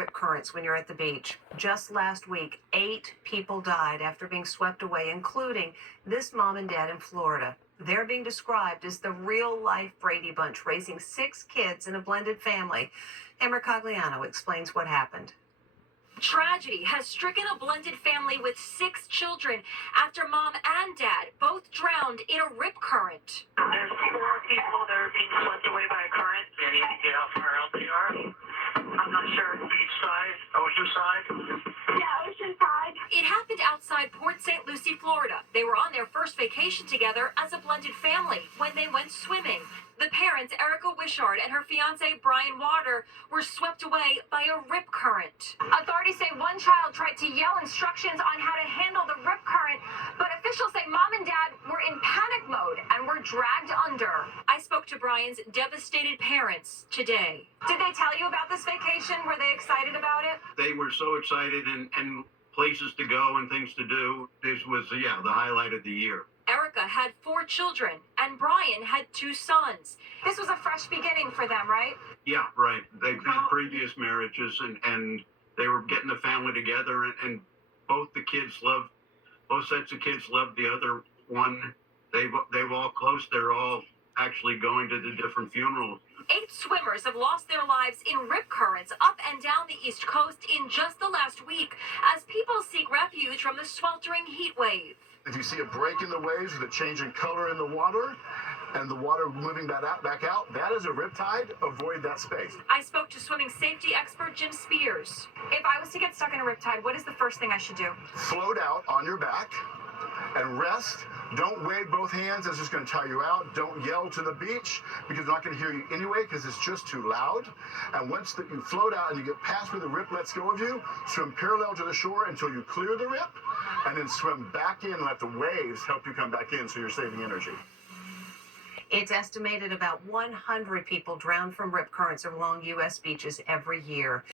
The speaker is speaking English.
rip currents when you're at the beach. Just last week, 8 people died after being swept away, including this mom and dad in Florida. They're being described as the real-life Brady Bunch, raising 6 kids in a blended family. Emer Cogliano explains what happened. Tragedy has stricken a blended family with 6 children after mom and dad both drowned in a rip current. There's 4 people that are being swept away by a current. Any idea how far out they are? I'm not sure. Beach side, ocean side? Yeah, ocean side. It happened outside Port St. Lucie, Florida. They were on their first vacation together as a blended family when they went swimming. The parents, Erica Wishart and her fiance, Brian Water, were swept away by a rip current. Authorities say one child tried to yell instructions on how to handle the rip current, but officials say mom and dad were in panic mode and were dragged under. I spoke to Brian's devastated parents today. Did they tell you about this vacation? Were they excited about it? They were so excited and places to go and things to do. This was, the highlight of the year. Erica had 4 children, and Brian had 2 sons. This was a fresh beginning for them, right? Yeah, right. They've had previous marriages, and they were getting the family together, and both sets of kids loved the other one. They've all close. They're all actually going to the different funerals. 8 swimmers have lost their lives in rip currents up and down the East Coast in just the last week as people seek refuge from the sweltering heat wave. If you see a break in the waves with a change in color in the water and the water moving back out, that is a riptide. Avoid that space. I spoke to swimming safety expert Jim Spears. If I was to get stuck in a riptide, what is the first thing I should do? Float out on your back and rest. Don't wave both hands. That's just going to tire you out. Don't yell to the beach because they're not going to hear you anyway because it's just too loud. And once that you float out and you get past where the rip lets go of you, swim parallel to the shore until you clear the rip, and then swim back in and let the waves help you come back in so you're saving energy. It's estimated about 100 people drown from rip currents along U.S. beaches every year.